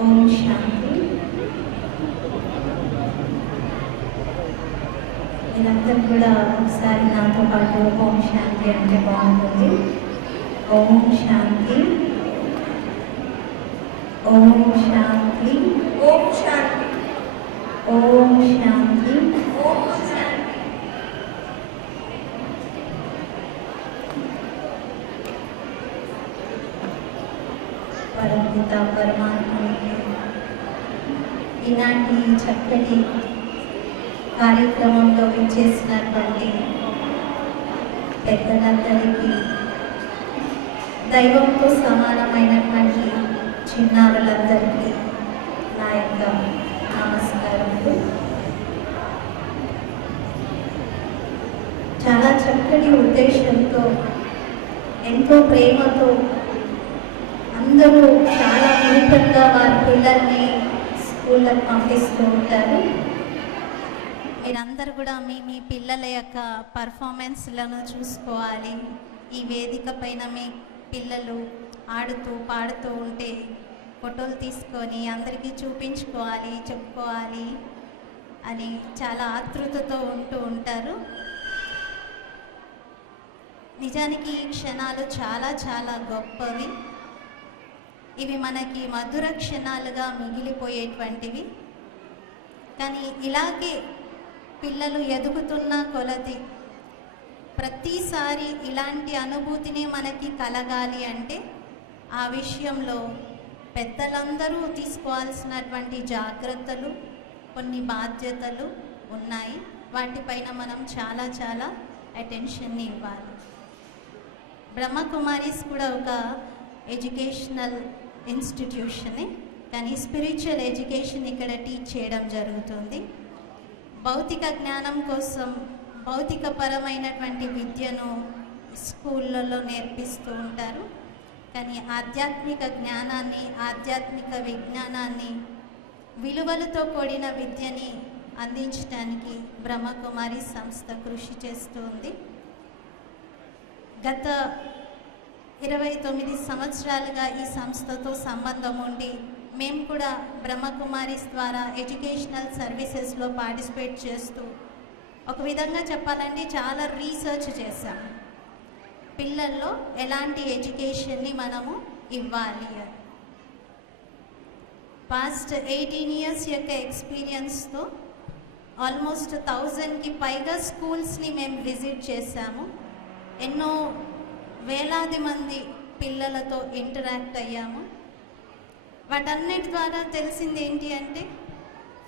ఓం శాంతి. మీరందరూ కూడా ఒకసారి నాతో పాటు ఓం శాంతి అంటే బాగుంటుంది. ఓం శాంతి, ఓం శాంతి, ఓం శాంతి, ఓం శాంతి. ఓం శాంతి. పరమపిత పరమాత్మకి ఈనాటి చక్కటి కార్యక్రమంలో విచ్చేసినటువంటి పెద్దలందరికీ, దైవంతో సమానమైనటువంటి చిన్నారులందరికీ నా యొక్క నమస్కారములు. చాలా చక్కటి ఉద్దేశంతో, ఎంతో ప్రేమతో అందరూ చాలా ముఖ్యంగా వారి పిల్లల్ని స్కూళ్ళకు పంపిస్తూ ఉంటారు. మీరందరూ కూడా మీ పిల్లల యొక్క పర్ఫార్మెన్స్లను చూసుకోవాలి. ఈ వేదిక పైన మీ పిల్లలు ఆడుతూ పాడుతూ ఉంటే ఫోటోలు తీసుకొని అందరికీ చూపించుకోవాలి, చెప్పుకోవాలి అని చాలా ఆతృతతో ఉంటూ ఉంటారు. నిజానికి ఈ క్షణాలు చాలా చాలా గొప్పవి. ఇవి మనకి మధుర క్షణాలుగా మిగిలిపోయేటువంటివి. కానీ ఇలాగే పిల్లలు ఎదుగుతున్న కొలది ప్రతిసారి ఇలాంటి అనుభూతిని మనకి కలగాలి అంటే ఆ విషయంలో పెద్దలందరూ తీసుకోవాల్సినటువంటి జాగ్రత్తలు, కొన్ని బాధ్యతలు ఉన్నాయి. వాటిపైన మనం చాలా చాలా అటెన్షన్ని ఇవ్వాలి. బ్రహ్మకుమారీస్ కూడా ఒక ఎడ్యుకేషనల్ ఇన్స్టిట్యూషనే, కానీ స్పిరిచువల్ ఎడ్యుకేషన్ ఇక్కడ టీచ్ చేయడం జరుగుతుంది. భౌతిక జ్ఞానం కోసం భౌతికపరమైనటువంటి విద్యను స్కూళ్ళలో నేర్పిస్తూ ఉంటారు. కానీ ఆధ్యాత్మిక జ్ఞానాన్ని, ఆధ్యాత్మిక విజ్ఞానాన్ని, విలువలతో కూడిన విద్యని అందించడానికి బ్రహ్మకుమారి సంస్థ కృషి చేస్తుంది. గత 29 సంవత్సరాలుగా ఈ సంస్థతో సంబంధం ఉండి మేము కూడా బ్రహ్మకుమారీస్ ద్వారా ఎడ్యుకేషనల్ సర్వీసెస్లో పార్టిసిపేట్ చేస్తూ ఒక విధంగా చెప్పాలంటే చాలా రీసెర్చ్ చేశాం. పిల్లల్లో ఎలాంటి ఎడ్యుకేషన్ని మనము ఇవ్వాలి అని. పాస్ట్ 18 ఇయర్స్ యొక్క ఎక్స్పీరియన్స్తో ఆల్మోస్ట్ 1000కి పైగా స్కూల్స్ని మేము విజిట్ చేశాము. ఎన్నో వేలాది మంది పిల్లలతో ఇంటరాక్ట్ అయ్యాము. వాటన్నిటి ద్వారా తెలిసింది ఏంటి అంటే,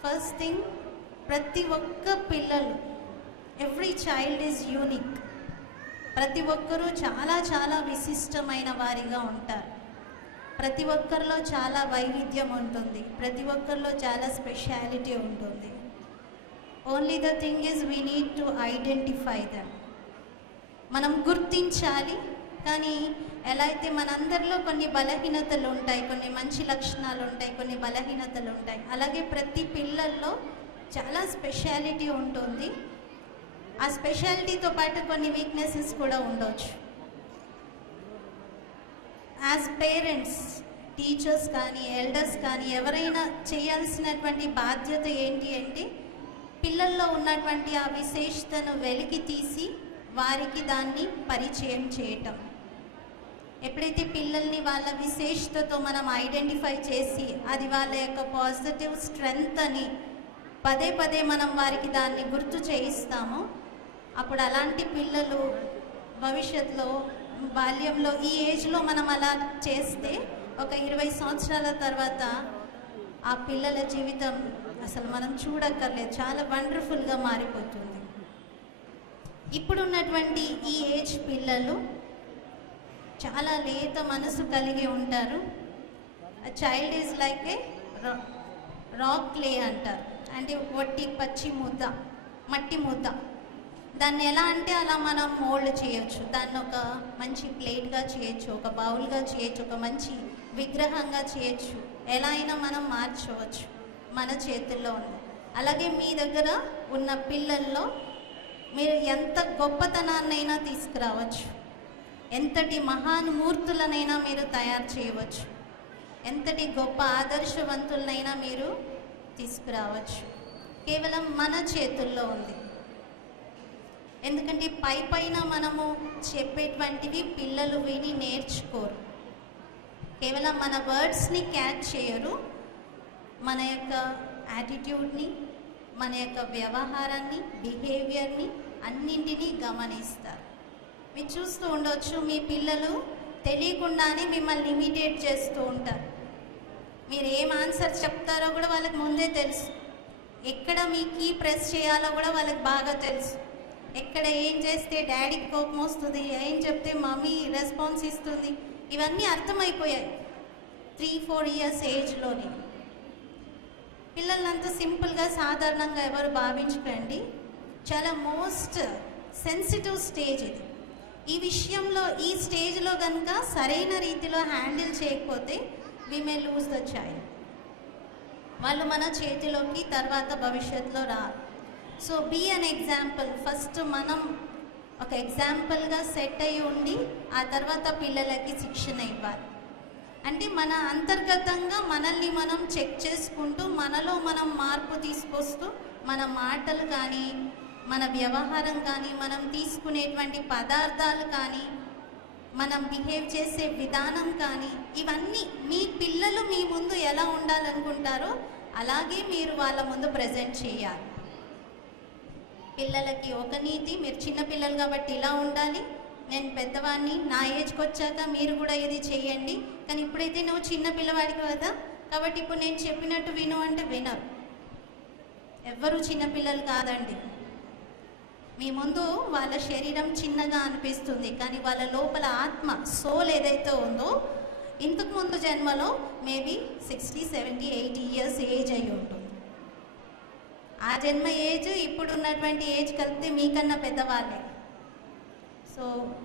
ఫస్ట్ థింగ్, ప్రతి ఒక్క పిల్లలు, ఎవ్రీ చైల్డ్ ఈజ్ యూనిక్. ప్రతి ఒక్కరూ చాలా చాలా విశిష్టమైన వారిగా ఉంటారు. ప్రతి ఒక్కరిలో చాలా వైవిధ్యం ఉంటుంది. ప్రతి ఒక్కరిలో చాలా స్పెషాలిటీ ఉంటుంది. Only the thing is we need to identify them. మనం గుర్తించాలి. కానీ ఎలా అయితే మనందరిలో కొన్ని బలహీనతలు ఉంటాయి, కొన్ని మంచి లక్షణాలు ఉంటాయి, కొన్ని బలహీనతలు ఉంటాయి, అలాగే ప్రతి పిల్లల్లో చాలా స్పెషాలిటీ ఉంటుంది. ఆ స్పెషాలిటీతో పాటు కొన్ని వీక్నెసెస్ కూడా ఉండవచ్చు. యాజ్ పేరెంట్స్, టీచర్స్ కానీ ఎల్డర్స్ కానీ ఎవరైనా చేయాల్సినటువంటి బాధ్యత ఏంటి అంటే, పిల్లల్లో ఉన్నటువంటి ఆ విశేషతను వెలికి తీసి వారికి దాన్ని పరిచయం చేయటం. ఎప్పుడైతే పిల్లల్ని వాళ్ళ విశేషతతో మనం ఐడెంటిఫై చేసి అది వాళ్ళ యొక్క పాజిటివ్ స్ట్రెంగ్త్ అని పదే పదే మనం వారికి దాన్ని గుర్తు చేయిస్తామో, అప్పుడు అలాంటి పిల్లలు భవిష్యత్తులో, బాల్యంలో, ఈ ఏజ్లో మనం అలా చేస్తే ఒక 20 సంవత్సరాల తర్వాత ఆ పిల్లల జీవితం అసలు మనం చూడక్కర్లేదు, చాలా వండర్ఫుల్గా మారిపోతుంది. ఇప్పుడున్నటువంటి ఈ ఏజ్ పిల్లలు చాలా లేత మనసు కలిగి ఉంటారు. Child is like a rock clay అంటారు, అంటే వట్టి పచ్చి ముద్ద, మట్టి ముద్ద. దాన్ని ఎలా అంటే అలా మనం మోల్డ్ చేయొచ్చు. దాన్ని ఒక మంచి ప్లేట్గా చేయొచ్చు, ఒక బౌల్గా చేయొచ్చు, ఒక మంచి విగ్రహంగా చేయొచ్చు. ఎలా అయినా మనం మార్చవచ్చు, మన చేతుల్లో ఉంది. అలాగే మీ దగ్గర ఉన్న పిల్లల్లో మీరు ఎంత గొప్పతనాన్నైనా తీసుకురావచ్చు. ఎంతటి మహానుమూర్తులనైనా మీరు తయారు చేయవచ్చు, ఎంతటి గొప్ప ఆదర్శవంతులనైనా మీరు తీసుకురావచ్చు. కేవలం మన చేతుల్లో ఉంది. ఎందుకంటే పైన మనము చెప్పేటువంటివి పిల్లలు విని నేర్చుకోరు. కేవలం మన వర్డ్స్ని క్యాచ్ చేయరు, మన యొక్క యాటిట్యూడ్ని, మన యొక్క వ్యవహారాన్ని, బిహేవియర్ని అన్నింటినీ గమనిస్తారు. మీరు చూస్తూ ఉండొచ్చు, మీ పిల్లలు తెలియకుండానే మిమ్మల్ని ఇమిటేట్ చేస్తూ ఉంటారు. మీరు ఏం ఆన్సర్ చెప్తారో కూడా వాళ్ళకి ముందే తెలుసు. ఎక్కడ మీ కీ ప్రెస్ చేయాలో కూడా వాళ్ళకి బాగా తెలుసు. ఎక్కడ ఏం చేస్తే డాడీకి కోపం వస్తుంది, ఏం చెప్తే మమ్మీ రెస్పాన్స్ ఇస్తుంది, ఇవన్నీ అర్థమైపోయాయి 3-4 ఇయర్స్ ఏజ్లోనే. పిల్లలంతా సింపుల్గా సాధారణంగా ఎవరు భావించకండి. చాలా మోస్ట్ సెన్సిటివ్ స్టేజ్ ఇది. ఈ విషయంలో ఈ స్టేజ్లో కనుక సరైన రీతిలో హ్యాండిల్ చేయకపోతే we may lose the child. వాళ్ళు మన చేతిలోకి తర్వాత భవిష్యత్తులో రారు. So be an example. First మనం ఒక ఎగ్జాంపుల్గా సెట్ అయ్యి ఉండి ఆ తర్వాత పిల్లలకి శిక్షణ ఇవ్వాలి. అంటే మన అంతర్గతంగా మనల్ని మనం చెక్ చేసుకుంటూ మనలో మనం మార్పు తీసుకొస్తూ మన మాటలు కానీ, మన వ్యవహారం కానీ, మనం తీసుకునేటువంటి పదార్థాలు కానీ, మనం బిహేవ్ చేసే విధానం కానీ, ఇవన్నీ మీ పిల్లలు మీ ముందు ఎలా ఉండాలనుకుంటారో అలాగే మీరు వాళ్ళ ముందు ప్రజెంట్ చేయాలి. పిల్లలకి ఒక నీతి, మీరు చిన్నపిల్లలు కాబట్టి ఇలా ఉండాలి, నేను పెద్దవాడిని, నా ఏజ్కి వచ్చాక మీరు కూడా ఇది చేయండి, కానీ ఇప్పుడైతే నువ్వు చిన్న పిల్లవాడికి కదా కాబట్టి ఇప్పుడు నేను చెప్పినట్టు విను అంటే వినరు. ఎవ్వరూ చిన్నపిల్లలు కాదండి. మీ ముందు వాళ్ళ శరీరం చిన్నగా అనిపిస్తుంది, కానీ వాళ్ళ లోపల ఆత్మ, సోల్ ఏదైతే ఉందో ఇంతకు ముందు జన్మలో మేబీ 60, 70, 80 ఇయర్స్ ఏజ్ అయి ఉంటుంది. ఆ జన్మ ఏజ్ ఇప్పుడు ఉన్నటువంటి ఏజ్ కలిపితే మీకన్నా పెద్దవాళ్ళే. So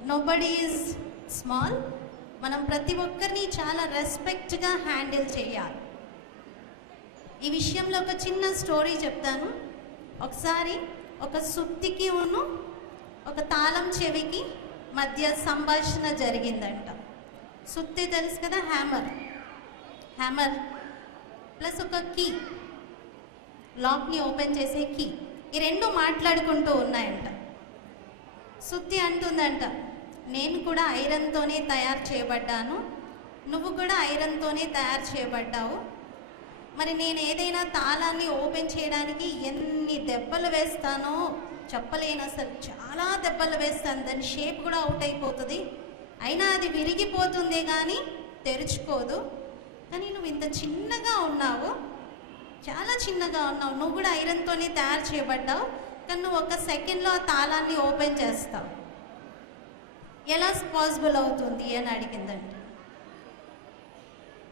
nobody is small. మనం ప్రతి ఒక్కరిని చాలా రెస్పెక్ట్గా హ్యాండిల్ చేయాలి. ఈ విషయంలో ఒక చిన్న స్టోరీ చెప్తాను. ఒకసారి ఒక సుత్తికి ఒక తాళం చెవికి మధ్య సంభాషణ జరిగిందంట. సుత్తి తెలుసు కదా, హ్యామర్ ప్లస్ ఒక కీ, లాక్ని ఓపెన్ చేసే కీ, ఈ రెండు మాట్లాడుకుంటూ ఉన్నాయంట. సుత్తి అంటుందంట, నేను కూడా ఐరన్తోనే తయారు చేయబడ్డాను, నువ్వు కూడా ఐరన్తోనే తయారు చేయబడ్డావు, మరి నేను ఏదైనా తాళాన్ని ఓపెన్ చేయడానికి ఎన్ని దెబ్బలు వేస్తానో చెప్పలేను, అసలు చాలా దెబ్బలు వేస్తాను, దాని షేప్ కూడా అవుట్ అయిపోతుంది, అయినా అది విరిగిపోతుందే కానీ తెరుచుకోదు. కానీ నువ్వు ఇంత చిన్నగా ఉన్నావు, చాలా చిన్నగా ఉన్నావు, నువ్వు కూడా ఐరన్తోనే తయారు చేయబడ్డావు, కానీ నువ్వు 1 సెకండ్లో ఆ తాళాన్ని ఓపెన్ చేస్తావు, ఎలా పాసిబుల్ అవుతుంది అని అడిగిందంట.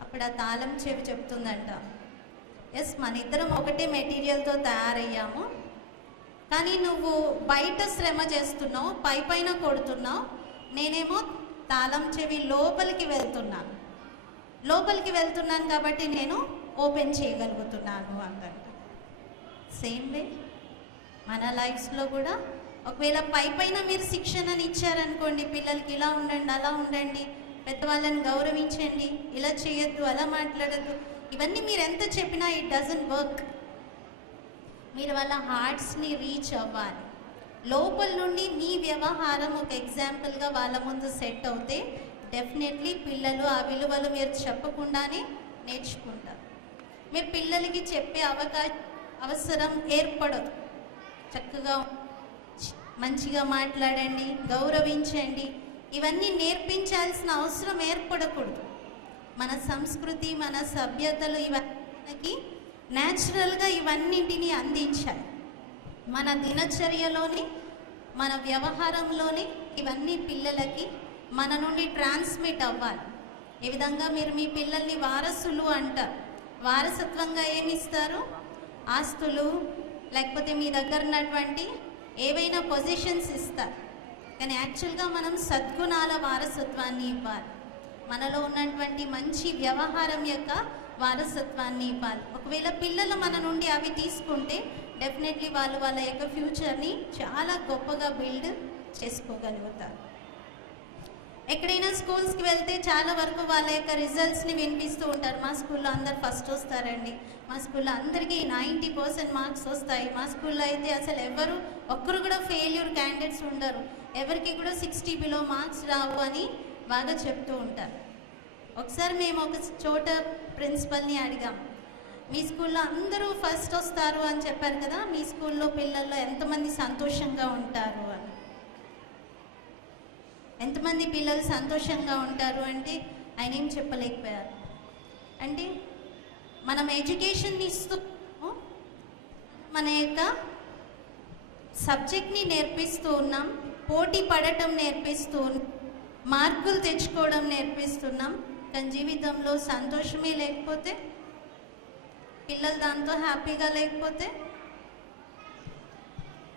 అప్పుడు ఆ తాళం చెవి చెప్తుందంట, ఎస్, మన ఇద్దరం ఒకటే మెటీరియల్తో తయారయ్యాము, కానీ నువ్వు బయట శ్రమ చేస్తున్నావు, పైన కొడుతున్నావు, నేనేమో తాళం చెవి లోపలికి వెళ్తున్నాను కాబట్టి నేను ఓపెన్ చేయగలుగుతున్నాను అందంట. సేమ్ వే మన లైఫ్స్లో కూడా ఒకవేళ పైన మీరు శిక్షణని ఇచ్చారనుకోండి, పిల్లలకి ఇలా ఉండండి, అలా ఉండండి, పెద్దవాళ్ళని గౌరవించండి, ఇలా చేయొద్దు, అలా మాట్లాడద్దు, ఇవన్నీ మీరు ఎంత చెప్పినా ఇట్ డజంట్ వర్క్. మీరు వాళ్ళ హార్ట్స్ని రీచ్ అవ్వాలి. లోపల నుండి మీ వ్యవహారం ఒక ఎగ్జాంపుల్గా వాళ్ళ ముందు సెట్ అవుతే డెఫినెట్లీ పిల్లలు ఆ విలువలు మీరు చెప్పకుండానే నేర్చుకుంటారు. మీరు పిల్లలకి చెప్పే అవసరం ఏర్పడదు. చక్కగా మంచిగా మాట్లాడండి, గౌరవించండి, ఇవన్నీ నేర్పించాల్సిన అవసరం ఏర్పడకూడదు. మన సంస్కృతి, మన సభ్యతలు ఇవన్నీ న్యాచురల్గా ఇవన్నింటినీ అందించాలి. మన దినచర్యలోని, మన వ్యవహారంలోని ఇవన్నీ పిల్లలకి మన నుండి ట్రాన్స్మిట్ అవ్వాలి. ఈ విధంగా మీరు మీ పిల్లల్ని వారసులు అంటారు. వారసత్వంగా ఏమి ఇస్తారు? ఆస్తులు, లేకపోతే మీ దగ్గర ఉన్నటువంటి ఏవైనా పొజిషన్స్ ఇస్తారు. కానీ యాక్చువల్గా మనం సద్గుణాల వారసత్వాన్ని ఇవ్వాలి. మనలో ఉన్నటువంటి మంచి వ్యవహారం యొక్క వారసత్వాన్ని ఇవ్వాలి. ఒకవేళ పిల్లలు మన నుండి అవి తీసుకుంటే డెఫినెట్లీ వాళ్ళు వాళ్ళ యొక్క ఫ్యూచర్ని చాలా గొప్పగా బిల్డ్ చేసుకోగలుగుతారు. ఎక్కడైనా స్కూల్స్కి వెళ్తే చాలా వరకు వాళ్ళ యొక్క రిజల్ట్స్ని వినిపిస్తూ ఉంటారు. మా స్కూల్లో అందరు ఫస్ట్ వస్తారండి, మా స్కూల్లో అందరికీ 90% మార్క్స్ వస్తాయి, మా స్కూల్లో అయితే అసలు ఒక్కరు కూడా ఫెయిల్యూర్ క్యాండిడేట్స్ ఉండరు, ఎవరికి కూడా 60 బిలో మార్క్స్ రావు అని బాగా చెప్తూ ఉంటారు. ఒకసారి మేము ఒక చోట ప్రిన్సిపల్ని అడిగాం, మీ స్కూల్లో అందరూ ఫస్ట్ వస్తారు అని చెప్పారు కదా, మీ స్కూల్లో పిల్లల్లో ఎంతమంది సంతోషంగా ఉంటారు అని. ఎంతమంది పిల్లలు సంతోషంగా ఉంటారు అంటే ఆయన ఏం చెప్పలేకపోయారు. అంటే మనం ఎడ్యుకేషన్ ఇస్తూ మన యొక్క సబ్జెక్ట్ని నేర్పిస్తూ ఉన్నాం, పోటీ పడటం నేర్పిస్తూ మార్కులు తెచ్చుకోవడం నేర్పిస్తున్నాం, కానీ జీవితంలో సంతోషమే లేకపోతే, పిల్లలు దాంతో హ్యాపీగా లేకపోతే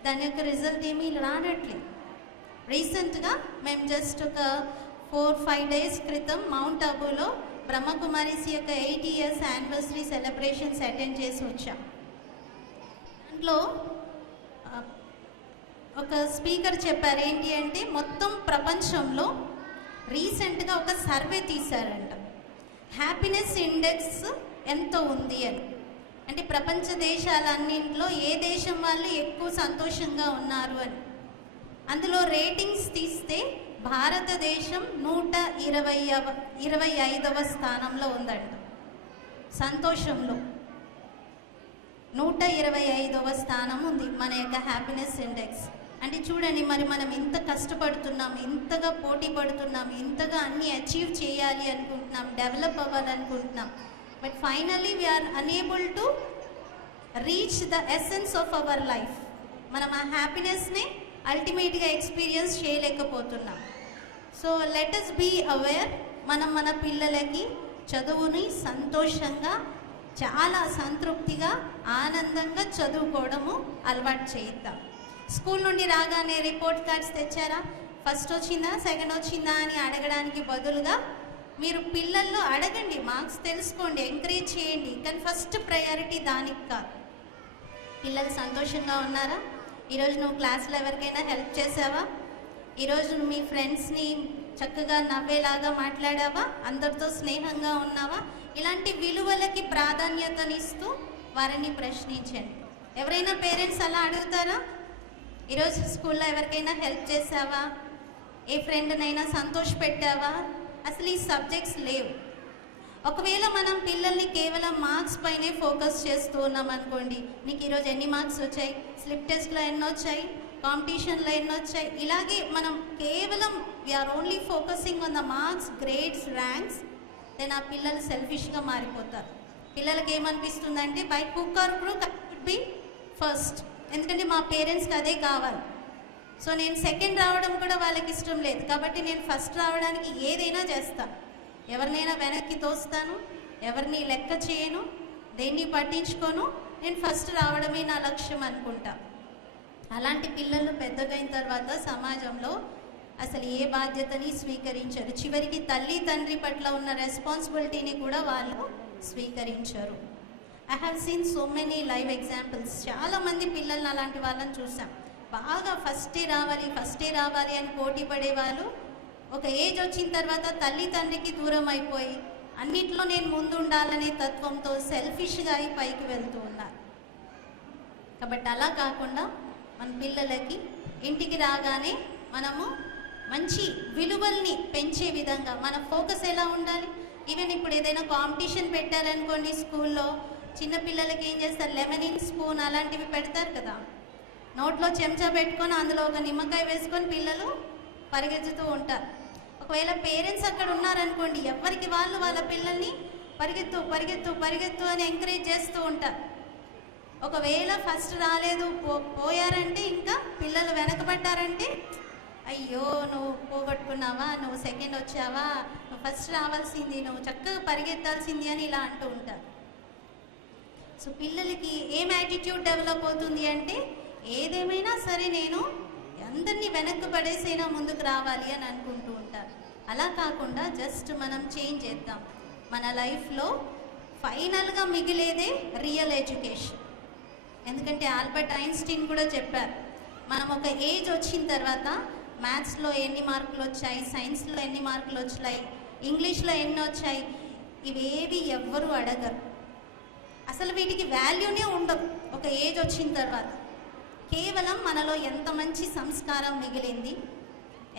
దాని యొక్క రిజల్ట్ ఏమీ రానట్లేదు. రీసెంట్గా మేము జస్ట్ ఒక 4-5 డేస్ క్రితం మౌంట్ అబూలో బ్రహ్మకుమారీస్ యొక్క 8 years యానివర్సరీ సెలబ్రేషన్స్ అటెండ్ చేసి వచ్చాం. దాంట్లో ఒక స్పీకర్ చెప్పారు ఏంటి అంటే, మొత్తం ప్రపంచంలో రీసెంట్గా ఒక సర్వే తీశారంట, హ్యాపీనెస్ ఇండెక్స్ ఎంత ఉంది అని. అంటే ప్రపంచ దేశాలన్నింటిలో ఏ దేశం వాళ్ళు ఎక్కువ సంతోషంగా ఉన్నారు అని. అందులో రేటింగ్స్ తీస్తే భారతదేశం 125వ స్థానంలో ఉందంట సంతోషంలో. 125వ స్థానం ఉంది మన యొక్క హ్యాపీనెస్ ఇండెక్స్. అంటే చూడండి, మరి మనం ఇంత కష్టపడుతున్నాం, ఇంతగా పోటీ పడుతున్నాం, ఇంతగా అన్నీ అచీవ్ చేయాలి అనుకుంటున్నాం, డెవలప్ అవ్వాలనుకుంటున్నాం, but finally we are unable to reach the essence of our life. మనం ఆ హ్యాపీనెస్ని అల్టిమేట్గా ఎక్స్పీరియన్స్ చేయలేకపోతున్నాం. So let us be aware. మనం మన పిల్లలకి చదువుని సంతోషంగా, చాలా సంతృప్తిగా, ఆనందంగా చదువుకోవడము అలవాటు చేయిద్దాం. స్కూల్ నుండి రాగానే రిపోర్ట్ కార్డ్స్ తెచ్చారా, ఫస్ట్ వచ్చిందా, సెకండ్ వచ్చిందా అని అడగడానికి బదులుగా మీరు పిల్లల్లో అడగండి, మార్క్స్ తెలుసుకోండి, ఎంకరేజ్ చేయండి, కానీ ఫస్ట్ ప్రయారిటీ దానికి కాదు. పిల్లలు సంతోషంగా ఉన్నారా, ఈరోజు నువ్వు క్లాస్లో ఎవరికైనా హెల్ప్ చేసావా, ఈరోజు మీ ఫ్రెండ్స్ని చక్కగా నవ్వేలాగా మాట్లాడావా, అందరితో స్నేహంగా ఉన్నావా, ఇలాంటి విలువలకి ప్రాధాన్యతనిస్తూ వారిని ప్రశ్నించండి. ఎవరైనా పేరెంట్స్ అలా అడుగుతారా, ఈరోజు స్కూల్లో ఎవరికైనా హెల్ప్ చేసావా, ఏ ఫ్రెండ్నైనా సంతోష పెట్టావా? అసలు ఈ సబ్జెక్ట్స్ లేవు. ఒకవేళ మనం పిల్లల్ని కేవలం మార్క్స్ పైనే ఫోకస్ చేస్తూ ఉన్నాం అనుకోండి, నీకు ఈరోజు ఎన్ని మార్క్స్ వచ్చాయి, స్లిప్ టెస్ట్లో ఎన్ని వచ్చాయి, కాంపిటీషన్లో ఎన్ని వచ్చాయి, ఇలాగే మనం కేవలం we are only focusing on the marks, grades, ranks, then ఆ పిల్లలు సెల్ఫిష్గా మారిపోతారు. పిల్లలకి ఏమనిపిస్తుందంటే, by hook or crook I should be first, ఎందుకంటే మా పేరెంట్స్కి అదే కావాలి. సో నేను సెకండ్ రావడం కూడా వాళ్ళకి ఇష్టం లేదు, కాబట్టి నేను ఫస్ట్ రావడానికి ఏదైనా చేస్తాను, ఎవరినైనా వెనక్కి తోస్తాను, ఎవరిని లెక్క చేయను, దేన్ని పట్టించుకోను, నేను ఫస్ట్ రావడమే నా లక్ష్యం అనుకుంటా. అలాంటి పిల్లలు పెద్దగైన తర్వాత సమాజంలో అసలు ఏ బాధ్యతని స్వీకరించరు, చివరికి తల్లి తండ్రి పట్ల ఉన్న రెస్పాన్సిబిలిటీని కూడా వాళ్ళు స్వీకరించరు. I have seen so many live examples. చాలామంది పిల్లల్ని అలాంటి వాళ్ళని చూసాం, బాగా ఫస్టే రావాలి అని పోటీ పడేవాళ్ళు ఒక ఏజ్ వచ్చిన తర్వాత తల్లి తండ్రికి దూరం అయిపోయి అన్నిట్లో నేను ముందు ఉండాలనే తత్వంతో సెల్ఫిష్గా అయి పైకి వెళ్తూ ఉన్నారు. కాబట్టి అలా కాకుండా మన పిల్లలకి ఇంటికి రాగానే మనము మంచి విలువల్ని పెంచే విధంగా మన ఫోకస్ ఎలా ఉండాలి. ఈవెన్ ఇప్పుడు ఏదైనా కాంపిటీషన్ పెట్టారనుకోండి స్కూల్లో, చిన్నపిల్లలకి ఏం చేస్తారు, లెమనిన్ స్పూన్ అలాంటివి పెడతారు కదా, నోట్లో చెంచా పెట్టుకొని అందులో ఒక నిమ్మకాయ వేసుకొని పిల్లలు పరిగెత్తుతూ ఉంటారు. ఒకవేళ పేరెంట్స్ అక్కడ ఉన్నారనుకోండి, ఎవరికి వాళ్ళు వాళ్ళ పిల్లల్ని పరిగెత్తు అని ఎంకరేజ్ చేస్తూ ఉంటారు. ఒకవేళ ఫస్ట్ రాలేదు పోయారంటే, ఇంకా పిల్లలు వెనకబడ్డారంటే, అయ్యో నువ్వు పోగొట్టుకున్నావా, నువ్వు సెకండ్ వచ్చావా, నువ్వు ఫస్ట్ రావాల్సింది, నువ్వు చక్కగా పరిగెత్తాల్సింది అని ఇలా అంటూ ఉంటారు. సో పిల్లలకి ఏం యాటిట్యూడ్ డెవలప్ అవుతుంది అంటే, ఏదేమైనా సరే నేను అందరినీ వెనక్కి పడేసైనా ముందుకు రావాలి అని అనుకుంటూ ఉంటారు. అలా కాకుండా జస్ట్ మనం చేంజ్ చేద్దాం. మన లైఫ్లో ఫైనల్గా మిగిలేదే రియల్ ఎడ్యుకేషన్. ఎందుకంటే ఆల్బర్ట్ ఐన్స్టీన్ కూడా చెప్పారు, మనం ఒక ఏజ్ వచ్చిన తర్వాత మ్యాథ్స్లో ఎన్ని మార్కులు వచ్చాయి, సైన్స్లో ఎన్ని మార్కులు వచ్చాయి, ఇంగ్లీష్లో ఎన్ని వచ్చాయి, ఇవేవి ఎవ్వరూ అడగరు. అసలు వీటికి వాల్యూనే ఉండదు ఒక ఏజ్ వచ్చిన తర్వాత. కేవలం మనలో ఎంత మంచి సంస్కారం మిగిలింది,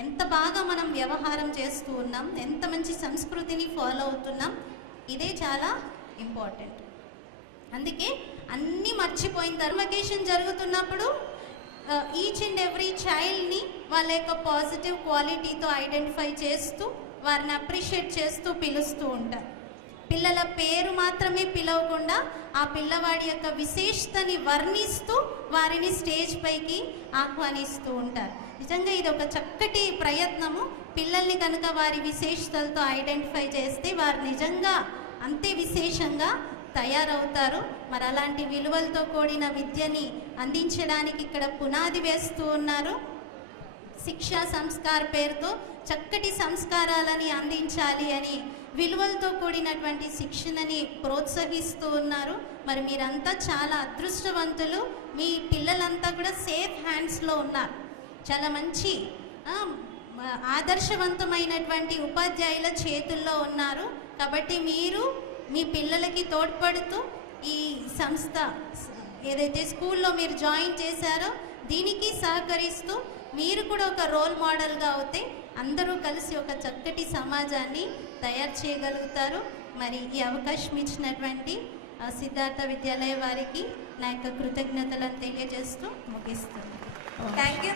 ఎంత బాగా మనం వ్యవహారం చేస్తూ ఉన్నాం, ఎంత మంచి సంస్కృతిని ఫాలో అవుతున్నాం, ఇదే చాలా ఇంపార్టెంట్. అందుకే అన్నీ మర్చిపోయిన తర్వాత వెకేషన్ జరుగుతున్నప్పుడు ఈచ్ అండ్ ఎవ్రీ చైల్డ్ని వాళ్ళ యొక్క పాజిటివ్ క్వాలిటీతో ఐడెంటిఫై చేస్తూ వారిని అప్రిషియేట్ చేస్తూ పిలుస్తూ ఉంటారు. పిల్లల పేరు మాత్రమే పిలవకుండా ఆ పిల్లవాడి యొక్క విశేషతని వర్ణిస్తూ వారిని స్టేజ్ పైకి ఆహ్వానిస్తూ ఉంటారు. నిజంగా ఇది ఒక చక్కటి ప్రయత్నము. పిల్లల్ని కనుక వారి విశేషతలతో ఐడెంటిఫై చేస్తే వారు నిజంగా అంతే విశేషంగా తయారవుతారు. మరి అలాంటి విలువలతో కూడిన విద్యని అందించడానికి ఇక్కడ పునాది వేస్తూ ఉన్నారు. శిక్షా సంస్కార్ పేరుతో చక్కటి సంస్కారాలని అందించాలి అని విలువలతో కూడినటువంటి శిక్షణని ప్రోత్సహిస్తూ ఉన్నారు. మరి మీరంతా చాలా అదృష్టవంతులు. మీ పిల్లలంతా కూడా సేఫ్ హ్యాండ్స్లో ఉన్నారు. చాలా మంచి ఆదర్శవంతమైనటువంటి ఉపాధ్యాయుల చేతుల్లో ఉన్నారు. కాబట్టి మీరు మీ పిల్లలకి తోడ్పడుతూ ఈ సంస్థ ఏదైతే స్కూల్లో మీరు జాయిన్ చేశారో దీనికి సహకరిస్తూ మీరు కూడా ఒక రోల్ మోడల్గా అవుతే అందరూ కలిసి ఒక చక్కటి సమాజాన్ని తయారు చేయగలుగుతారు. మరి ఈ అవకాశం ఇచ్చినటువంటి సిద్ధార్థ విద్యాలయ వారికి నా యొక్క కృతజ్ఞతలను తెలియజేస్తూ ముగిస్తున్నాను. Thank you.